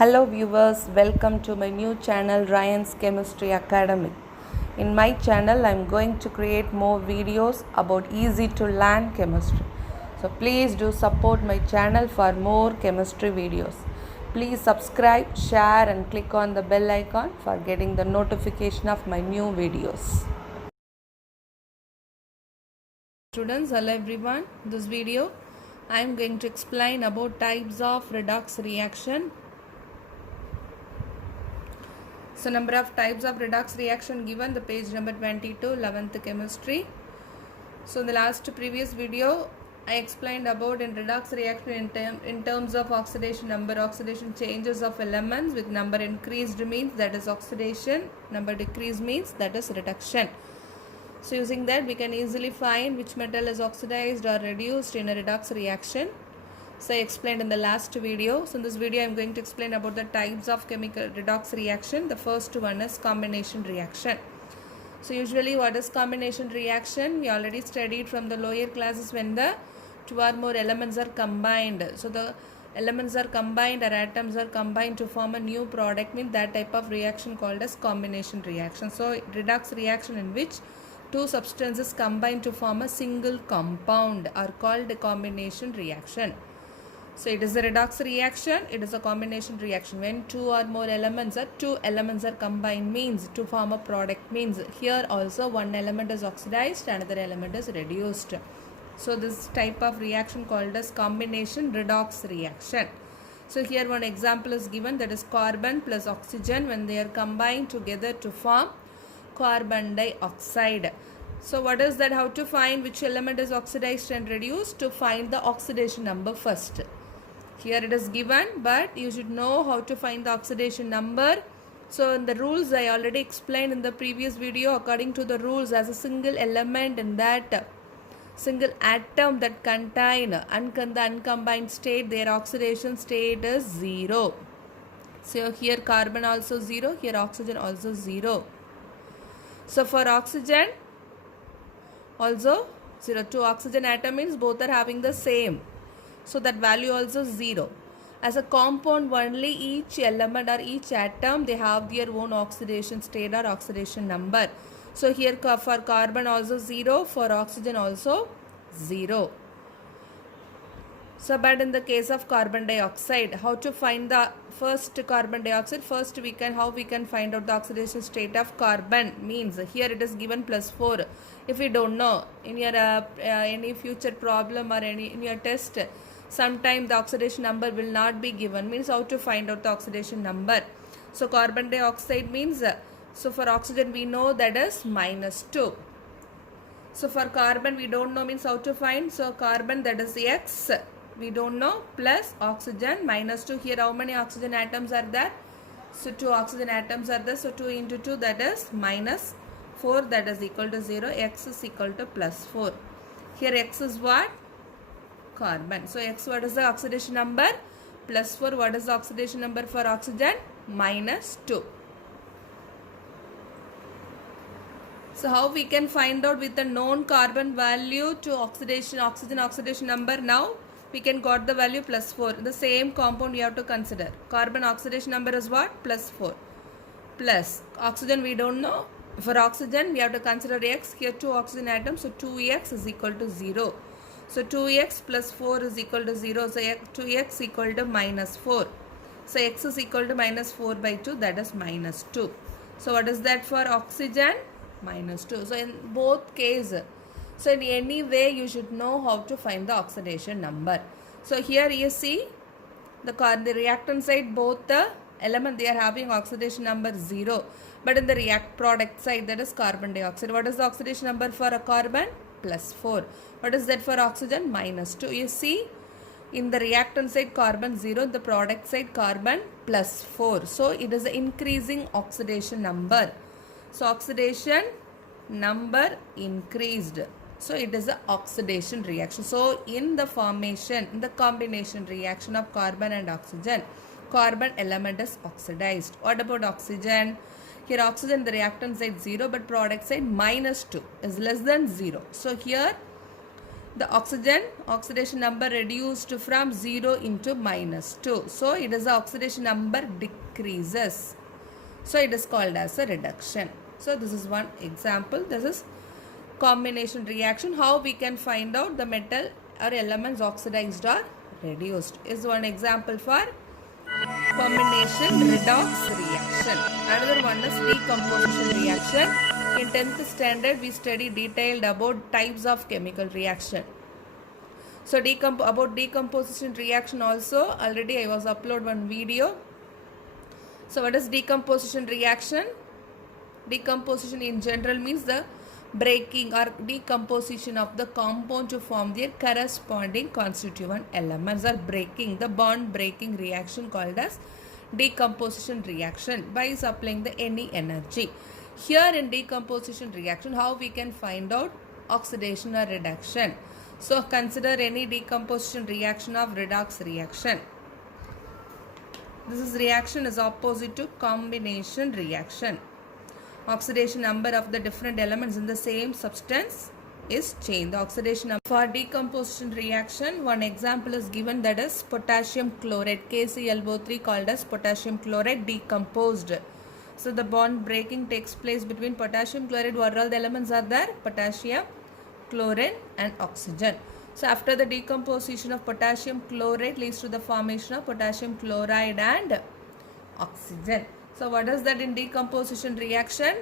Hello viewers, welcome to my new channel Ryan's Chemistry Academy. In my channel I am going to create more videos about easy to learn chemistry. So please do support my channel for more chemistry videos. Please subscribe, share and click on the bell icon for getting the notification of my new videos. Students, hello everyone. In this video I am going to explain about types of redox reaction. So number of types of redox reaction given, the page number 22, 11th chemistry. So in the last previous video I explained about in redox reaction in terms of oxidation number, oxidation changes of elements. With number increased means that is oxidation, number decreased means that is reduction. So using that we can easily find which metal is oxidized or reduced in a redox reaction. So I explained in the last video. So in this video I am going to explain about the types of chemical redox reaction. The first one is combination reaction. So usually what is combination reaction? We already studied from the lower classes when the two or more elements are combined. So the elements are combined or atoms are combined to form a new product, means that type of reaction called as combination reaction. So redox reaction in which two substances combine to form a single compound are called a combination reaction. So it is a redox reaction, it is a combination reaction. When two or more elements are combined means to form a product, means here also one element is oxidized, another element is reduced. So this type of reaction called as combination redox reaction. So here one example is given, that is carbon plus oxygen when they are combined together to form carbon dioxide. So what is that? How to find which element is oxidized and reduced? To find the oxidation number first. Here it is given, but you should know how to find the oxidation number. So in the rules I already explained in the previous video. According to the rules, as a single element in that single atom that contain the uncombined state, their oxidation state is 0. So here carbon also 0, here oxygen also 0. So for oxygen also 0. Two oxygen atom means both are having the same. So that value also 0. As a compound only, each element or each atom they have their own oxidation state or oxidation number. So here for carbon also 0, for oxygen also 0. So but in the case of carbon dioxide, how to find the first carbon dioxide? First how we can find out the oxidation state of carbon, means here it is given +4. If we don't know, in your any future problem or in your test, sometime the oxidation number will not be given, means how to find out the oxidation number. So carbon dioxide means, so for oxygen we know that is -2. So for carbon we don't know, means how to find? So carbon, that is X, we don't know, plus oxygen -2. Here how many oxygen atoms are there? So 2 oxygen atoms are there. So 2 into 2, that is -4, that is equal to 0. X is equal to +4. Here X is what? Carbon. So X, what is the oxidation number? +4. What is the oxidation number for oxygen? -2. So how we can find out with the known carbon value to oxidation oxidation number? Now we can got the value +4. The same compound we have to consider. Carbon oxidation number is what? +4. Plus oxygen we don't know. For oxygen we have to consider X. Here 2 oxygen atoms, so 2X is equal to 0. So 2X plus 4 is equal to 0. So 2X equal to -4. So X is equal to -4 by 2, that is -2. So what is that for oxygen? -2. So in both cases, so in any way you should know how to find the oxidation number. So here you see the reactant side, both the element they are having oxidation number 0. But in the product side, that is carbon dioxide, what is the oxidation number for a carbon? +4. What is that for oxygen? -2. You see in the reactant side carbon 0, the product side carbon +4. So it is an increasing oxidation number. So oxidation number increased. So it is an oxidation reaction. So in the formation, in the combination reaction of carbon and oxygen, carbon element is oxidized. What about oxygen? Here oxygen, the reactant side 0, but product side -2 is less than 0. So here the oxygen oxidation number reduced from 0 into -2. So it is the oxidation number decreases. So it is called as a reduction. So this is one example. This is combination reaction. How we can find out the metal or elements oxidized or reduced is one example for combination redox reaction. Another one is decomposition reaction. In 10th standard we study detailed about types of chemical reaction. So about decomposition reaction also already I was upload one video. So what is decomposition reaction? Decomposition in general means the breaking or decomposition of the compound to form their corresponding constituent elements, or breaking, the bond breaking reaction called as decomposition reaction by supplying the any energy. Here in decomposition reaction, how we can find out oxidation or reduction? So consider any decomposition reaction of redox reaction. This reaction is opposite to combination reaction. Oxidation number of the different elements in the same substance is changed. The oxidation number for decomposition reaction, one example is given, that is potassium chloride, KClO3 called as potassium chloride decomposed. So the bond breaking takes place between potassium chloride. What all the elements are there? Potassium, chlorine and oxygen. So after the decomposition of potassium chloride leads to the formation of potassium chloride and oxygen. So what is that in decomposition reaction?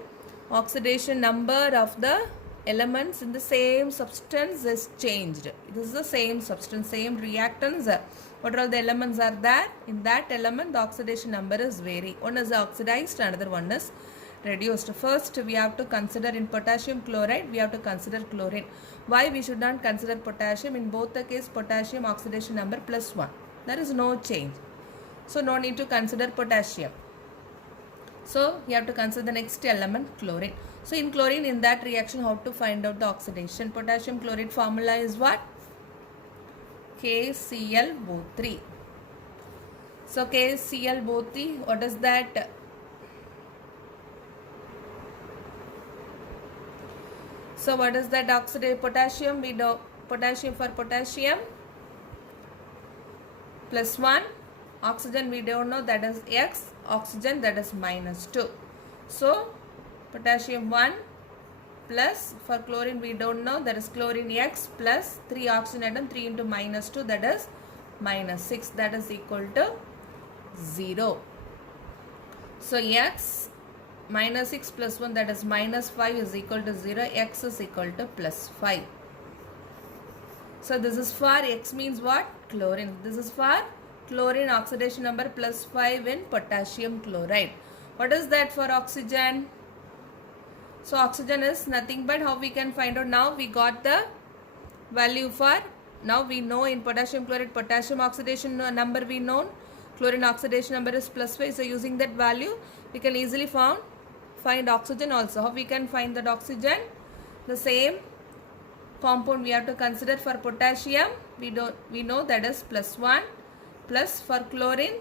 Oxidation number of the elements in the same substance is changed. This is the same substance, same reactants. What are the elements are there? In that element the oxidation number is varying. One is oxidized, another one is reduced. First we have to consider in potassium chloride, we have to consider chlorine. Why we should not consider potassium? In both the case potassium oxidation number +1. There is no change. So no need to consider potassium. So you have to consider the next element chlorine. So in chlorine, in that reaction, how to find out the oxidation? Potassium chloride formula is what? KClO3. So KClO3, what is that? So what is that oxidate potassium? We know potassium for potassium +1. Oxygen we don't know, that is X. Oxygen, that is -2. So potassium 1 plus, for chlorine we don't know, that is chlorine X plus 3 oxygen atom, 3 into -2, that is -6, that is equal to 0. So X -6 plus 1, that is -5 is equal to 0. X is equal to +5. So this is for X means what? Chlorine. This is for chlorine oxidation number +5 in potassium chloride. What is that for oxygen? So oxygen is nothing but, how we can find out? Now we got the value for, now we know in potassium chloride potassium oxidation number we know, chlorine oxidation number is +5. So using that value we can easily find oxygen also. How we can find that oxygen? The same compound we have to consider for potassium. We know that is +1, plus for chlorine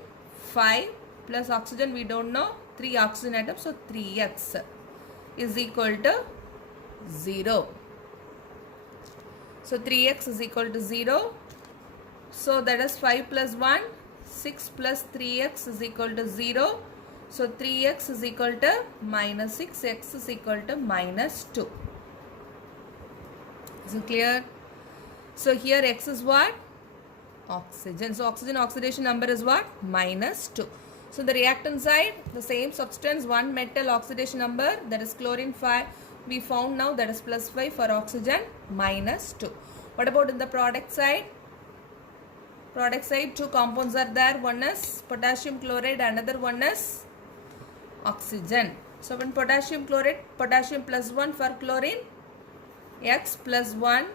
5, plus oxygen we don't know, 3 oxygen atoms, so 3x is equal to 0. So 3x is equal to 0. So that is 5 plus 1, 6 plus 3x is equal to 0. So 3x is equal to -6, x is equal to -2. Is it clear? So here x is what? Oxygen. So oxygen oxidation number is what? -2. So the reactant side, the same substance, one metal oxidation number, that is chlorine 5, we found now, that is +5 for oxygen, -2. What about in the product side? Product side, 2 compounds are there. One is potassium chloride, another one is oxygen. So when potassium chloride, potassium +1 for chlorine, x plus 1,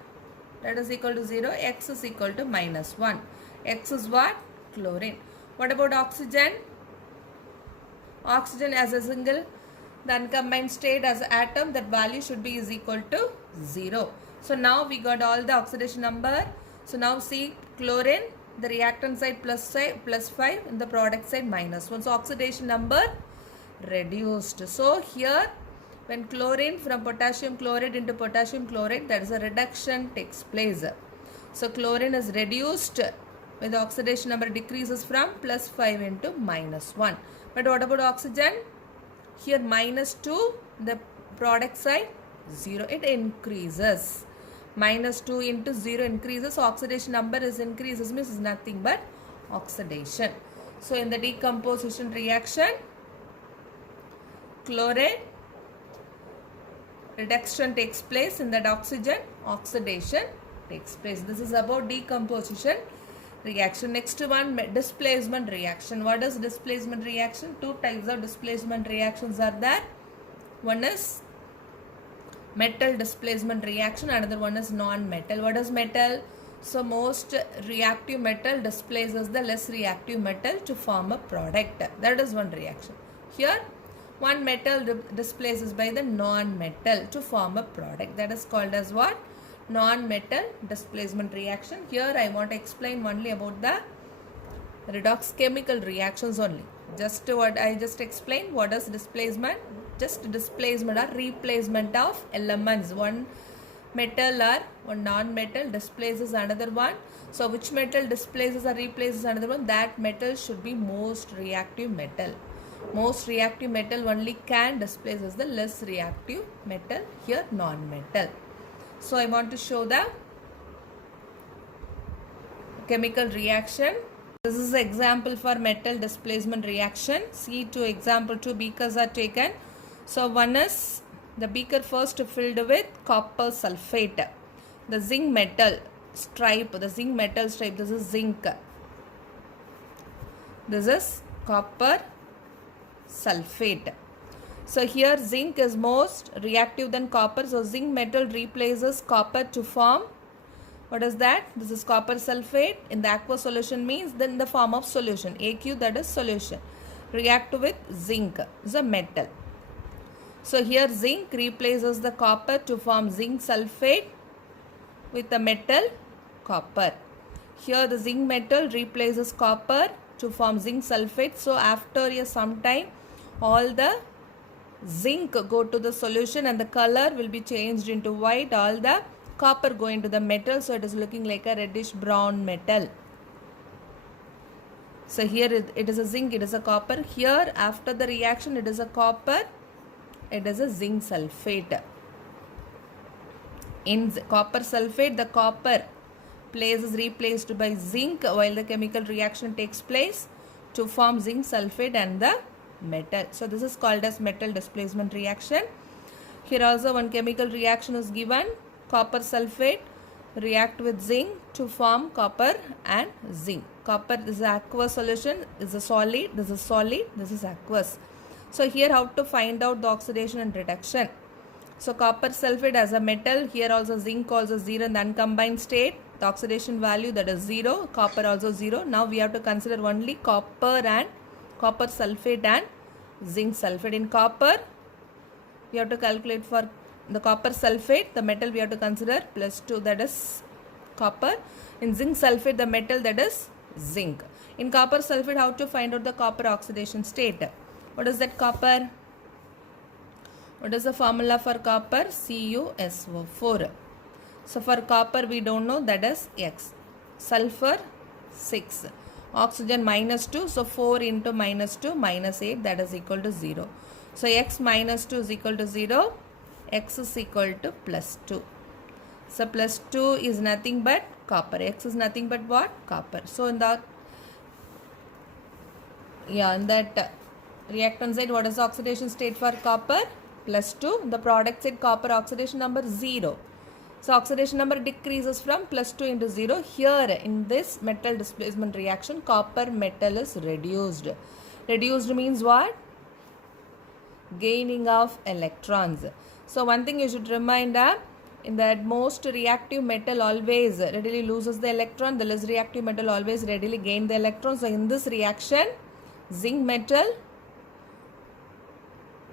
that is equal to 0, x is equal to -1. X is what? Chlorine. What about oxygen? Oxygen as a single, the uncombined state as an atom, that value should be is equal to 0. So now we got all the oxidation number. So now see chlorine, the reactant side +5, in the product side -1. So oxidation number reduced. So here when chlorine from potassium chloride into potassium chloride, that is a reduction takes place. So chlorine is reduced when the oxidation number decreases from +5 into -1. But what about oxygen? Here -2, the product side 0, it increases. -2 into 0 increases, so oxidation number is increases, means is nothing but oxidation. So in the decomposition reaction, chloride reduction takes place, in that oxidation takes place. This is about decomposition reaction. Next one, displacement reaction. What is displacement reaction? Two types of displacement reactions are there. One is metal displacement reaction, another one is non-metal. What is metal? So most reactive metal displaces the less reactive metal to form a product. That is one reaction. Here one metal displaces by the non-metal to form a product. That is called as what? Non-metal displacement reaction. Here I want to explain only about the redox chemical reactions only. Just what I just explained. What is displacement? Just displacement or replacement of elements. One metal or one non-metal displaces another one. So which metal displaces or replaces another one? That metal should be most reactive metal. Most reactive metal only can displaces the less reactive metal, here non-metal. So I want to show the chemical reaction. This is the example for metal displacement reaction. See, to example, 2 beakers are taken. So one is the beaker first filled with copper sulfate. The zinc metal stripe, this is zinc. This is copper sulfate. So here zinc is most reactive than copper. So zinc metal replaces copper to form, what is that? This is copper sulfate. In the aqueous solution means then the form of solution. AQ, that is solution. React with zinc is a metal. So here zinc replaces the copper to form zinc sulfate with the metal copper. Here the zinc metal replaces copper to form zinc sulfate. So after some time, all the zinc go to the solution and the color will be changed into white. All the copper go into the metal, so it is looking like a reddish brown metal. So here it is a zinc, it is a copper. Here after the reaction it is a copper, it is a zinc sulfate. In copper sulfate, the copper is replaced by zinc while the chemical reaction takes place to form zinc sulfate and the metal. So this is called as metal displacement reaction. Here also one chemical reaction is given. Copper sulfate react with zinc to form copper and zinc. Copper is aqueous solution, is a solid, this is solid, this is aqueous. So here how to find out the oxidation and reduction. So copper sulfate as a metal, here also zinc also 0 in the uncombined state. The oxidation value, that is 0, copper also 0. Now we have to consider only copper sulfate and zinc sulfate. In copper, we have to calculate for the copper sulfate, the metal we have to consider +2, that is copper. In zinc sulfate, the metal, that is zinc. In copper sulfate, how to find out the copper oxidation state? What is that copper? What is the formula for copper? CuSO4. So for copper we don't know, that is X. Sulfur 6. Oxygen -2. So 4 into -2, -8, that is equal to 0. So X -2 is equal to 0. X is equal to +2. So +2 is nothing but copper. X is nothing but what? Copper. So in that reactant side, what is the oxidation state for copper? +2. The product side, copper oxidation number 0. So oxidation number decreases from +2 into 0. Here in this metal displacement reaction, copper metal is reduced. Reduced means what? Gaining of electrons. So one thing you should remember, in that most reactive metal always readily loses the electron, the less reactive metal always readily gain the electron. So in this reaction, zinc metal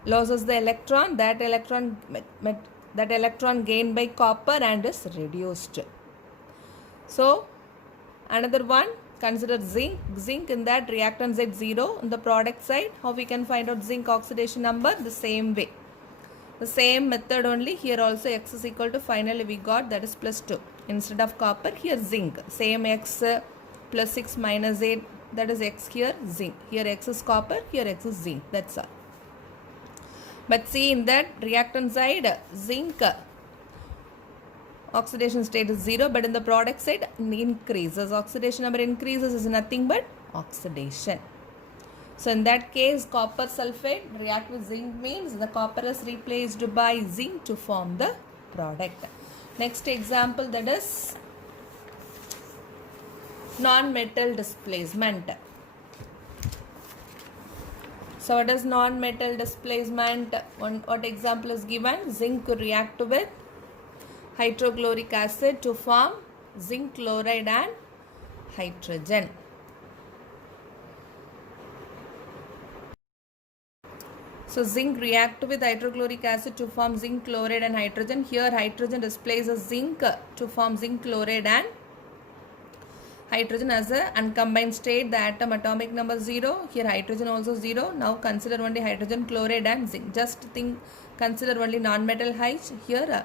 loses the electron, that electron gained by copper and is reduced. So another one, consider zinc in that reactant side 0, in the product side, how we can find out zinc oxidation number? The same way, the same method only. Here also X is equal to, finally we got, that is +2. instead of copper, here zinc. Same x plus 6 minus 8, that is x here, zinc. Here x is copper, here x is zinc. That's all. But see, in that reactant side, zinc oxidation state is 0, but in the product side increases. Oxidation number increases is nothing but oxidation. So in that case, copper sulfate react with zinc means the copper is replaced by zinc to form the product. Next example, that is non-metal displacement. So what is non-metal displacement? What example is given? Zinc react with hydrochloric acid to form zinc chloride and hydrogen. So zinc react with hydrochloric acid to form zinc chloride and hydrogen. Here hydrogen displaces zinc to form zinc chloride and hydrogen as a uncombined state. The atom atomic number 0. Here hydrogen also 0. Now consider only hydrogen chloride and zinc. Just consider only non-metal H. Here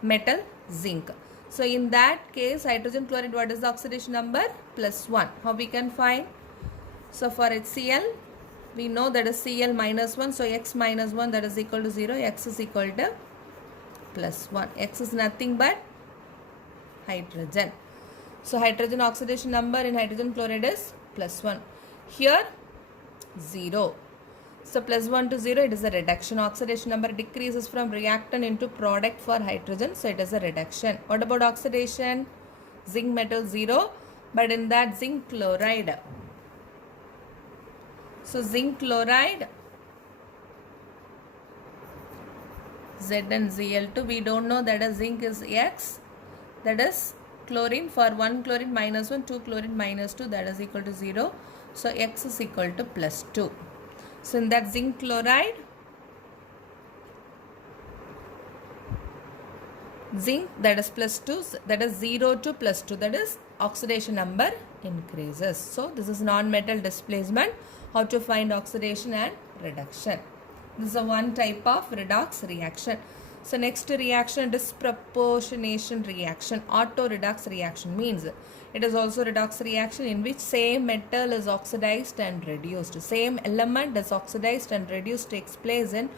metal zinc. So in that case, hydrogen chloride, what is the oxidation number? +1. How we can find? So for HCl, we know that is Cl minus 1. So x minus 1, that is equal to 0. X is equal to +1. X is nothing but hydrogen. So hydrogen oxidation number in hydrogen chloride is +1. Here 0. So +1 to 0, it is a reduction. Oxidation number decreases from reactant into product for hydrogen. So it is a reduction. What about oxidation? Zinc metal 0. But in that zinc chloride. So zinc chloride, Z and Zl2. We don't know that is zinc is X. That is chlorine. For 1 chlorine minus 1, 2 chlorine minus 2, that is equal to 0. So X is equal to +2. So in that zinc chloride, zinc, that is +2, that is 0 to +2, that is oxidation number increases. So this is non-metal displacement. How to find oxidation and reduction. This is a one type of redox reaction. So next reaction, disproportionation reaction. Auto-redox reaction means it is also redox reaction in which same metal is oxidized and reduced. Same element is oxidized and reduced takes place in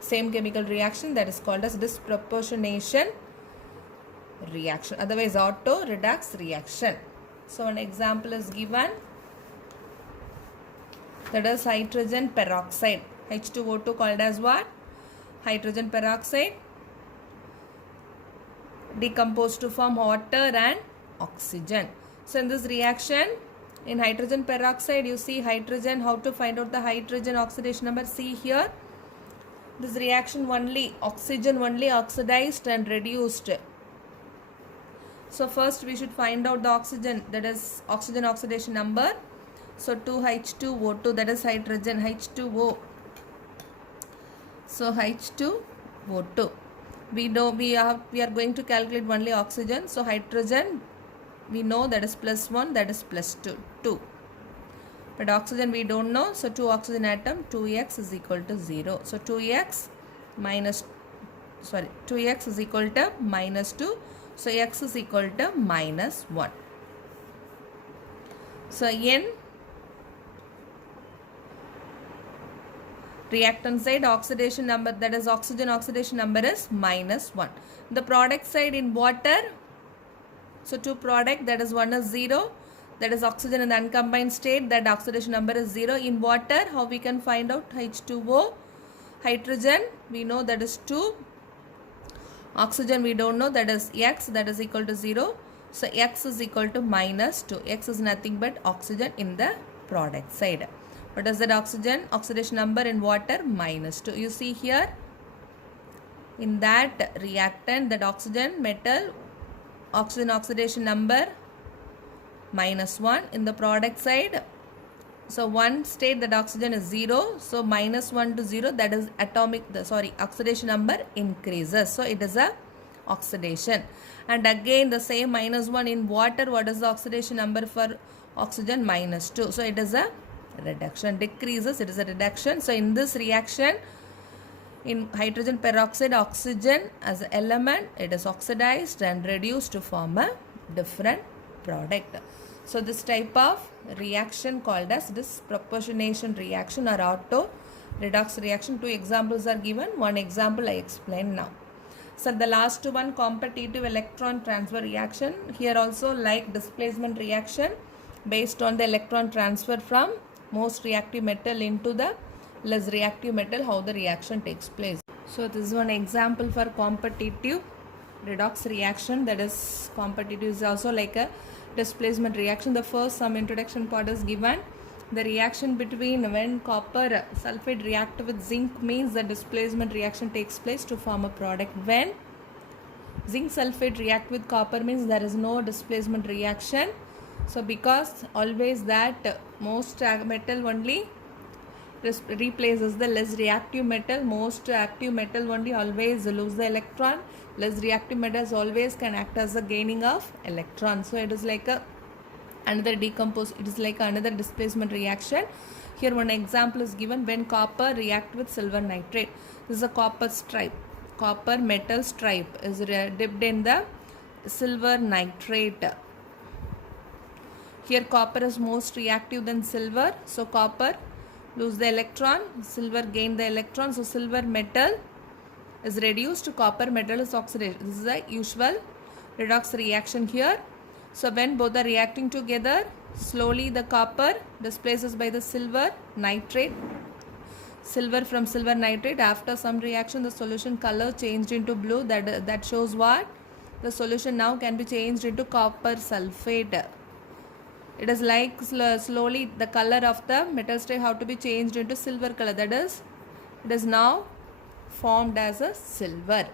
same chemical reaction, that is called as disproportionation reaction. Otherwise auto-redox reaction. So an example is given. That is hydrogen peroxide. H2O2 called as what? Hydrogen peroxide. Decomposed to form water and oxygen. So in this reaction, in hydrogen peroxide, you see hydrogen. How to find out the hydrogen oxidation number? See here. This reaction only, oxygen only oxidized and reduced. So first we should find out the oxygen, that is oxygen oxidation number. So 2H2O2, that is hydrogen, H2O. So H2O2. We know we are going to calculate only oxygen. So hydrogen, we know that is +1, that is +2, 2. But oxygen we don't know. So 2 oxygen atom, 2x is equal to 0. So 2x is equal to -2. So x is equal to -1. So in reactant side, oxidation number, that is oxygen oxidation number is -1. The product side in water, so two product, that is one is 0, that is oxygen in the uncombined state, that oxidation number is 0. In water, how we can find out? H2O. Hydrogen, we know that is 2. Oxygen we don't know, that is x, that is equal to 0. So x is equal to -2. X is nothing but oxygen in the product side. What is that oxygen? Oxidation number in water -2. You see here, in that reactant, that oxygen metal, oxygen oxidation number -1 in the product side. So one state that oxygen is 0. So -1 to 0, that is oxidation number increases. So it is a oxidation. And again the same -1 in water. What is the oxidation number for oxygen? -2. So it is a reduction. Decreases, it is a reduction. So in this reaction, In hydrogen peroxide, oxygen as an element, it is oxidized and reduced to form a different product. So this type of reaction called as disproportionation reaction or Otto redox reaction. Two examples are given. One example I explain now. So the last one, competitive electron transfer reaction. Here also like displacement reaction based on the electron transfer from most reactive metal into the less reactive metal, how the reaction takes place. So this is one example for competitive redox reaction, that is competitive is also like a displacement reaction. The first some introduction part is given. The reaction between when copper sulfate react with zinc means the displacement reaction takes place to form a product. When zinc sulfate react with copper means there is no displacement reaction. So because always that most metal only replaces the less reactive metal, most active metal only always lose the electron, less reactive metals always can act as a gaining of electron. So it is like a another decompose, it is like another displacement reaction. Here one example is given. When copper react with silver nitrate, this is a copper stripe, copper metal stripe is dipped in the silver nitrate. Here copper is most reactive than silver, so copper lose the electron, silver gain the electron, so silver metal is reduced to copper metal is oxidized. This is a usual redox reaction here. So when both are reacting together, slowly the copper displaces by the silver nitrate, silver from silver nitrate. After some reaction, the solution color changed into blue. That shows what? The solution now can be changed into copper sulfate. It is like slowly the color of the metal stripe have to be changed into silver color. That is, it is now formed as a silver.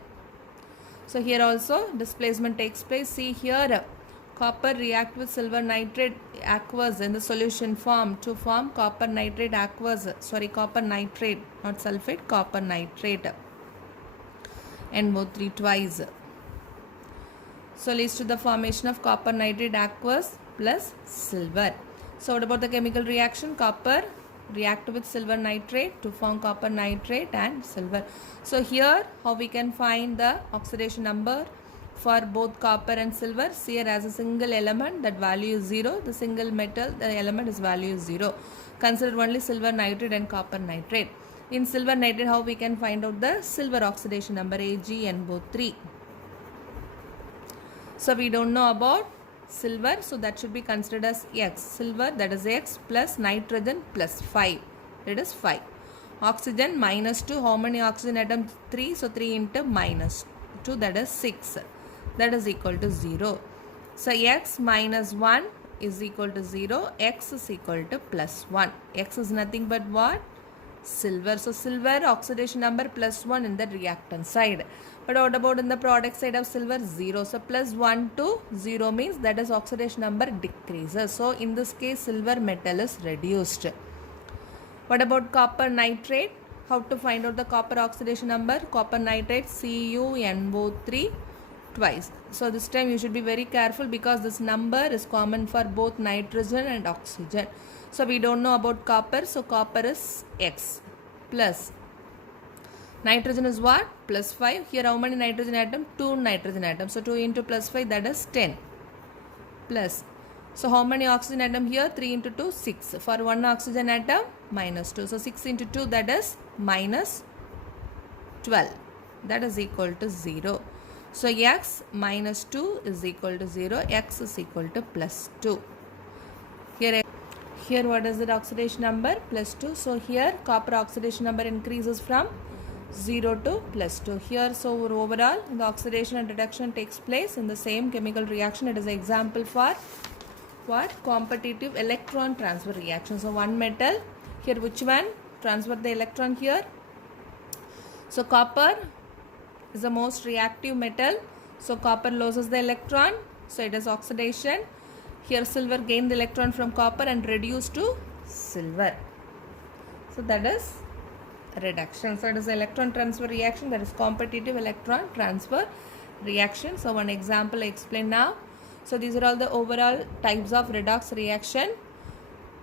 So here also displacement takes place. See here, copper react with silver nitrate aqueous in the solution form to form copper nitrate aqueous. Sorry, copper nitrate, not sulfate, copper nitrate. NO3 twice. So leads to the formation of copper nitrate aqueous plus silver. So what about the chemical reaction? Copper react with silver nitrate to form copper nitrate and silver. So here how we can find the oxidation number for both copper and silver? See here as a single element, that value is 0. The single metal, the element is value is 0. Consider only silver nitrate and copper nitrate. In silver nitrate, how we can find out the silver oxidation number? AgNO3. So we don't know about silver, so that should be considered as X. Silver, that is X, plus nitrogen plus 5. It is 5. Oxygen minus 2. How many oxygen atoms? 3. So 3 into minus 2, that is 6. That is equal to 0. So X minus 1 is equal to 0. X is equal to plus 1. X is nothing but what? Silver. So silver oxidation number plus 1 in the reactant side. But what about in the product side of silver? 0. So plus 1 to 0 means that is oxidation number decreases. So in this case silver metal is reduced. What about copper nitrate? How to find out the copper oxidation number? Copper nitrate CuNO3 twice. So this time you should be very careful because this number is common for both nitrogen and oxygen. So we don't know about copper, so copper is X plus nitrogen is what? Plus 5. Here how many nitrogen atoms? 2 nitrogen atoms. So 2 into plus 5, that is 10 plus. So how many oxygen atom here? 3 into 2, 6. For 1 oxygen atom, minus 2. So 6 into 2, that is minus 12. That is equal to 0. So X minus 2 is equal to 0. X is equal to plus 2. Here what is the oxidation number? Plus 2. So here copper oxidation number increases from 0 to plus 2. Here so overall the oxidation and reduction takes place in the same chemical reaction. It is an example for what? Competitive electron transfer reaction. So one metal, here which one? Transfer the electron here. So copper is the most reactive metal. So copper loses the electron. So it is oxidation. Here silver gained the electron from copper and reduced to silver. So that is reduction. So it is electron transfer reaction, that is competitive electron transfer reaction. So one example I explain now. So these are all the overall types of redox reaction.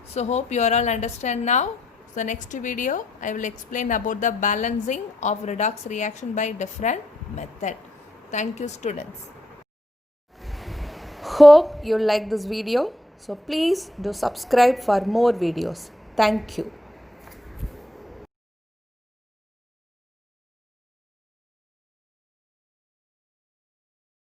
So hope you all understand now. So next video I will explain about the balancing of redox reaction by different method. Thank you students. Hope you like this video. So please do subscribe for more videos. Thank you.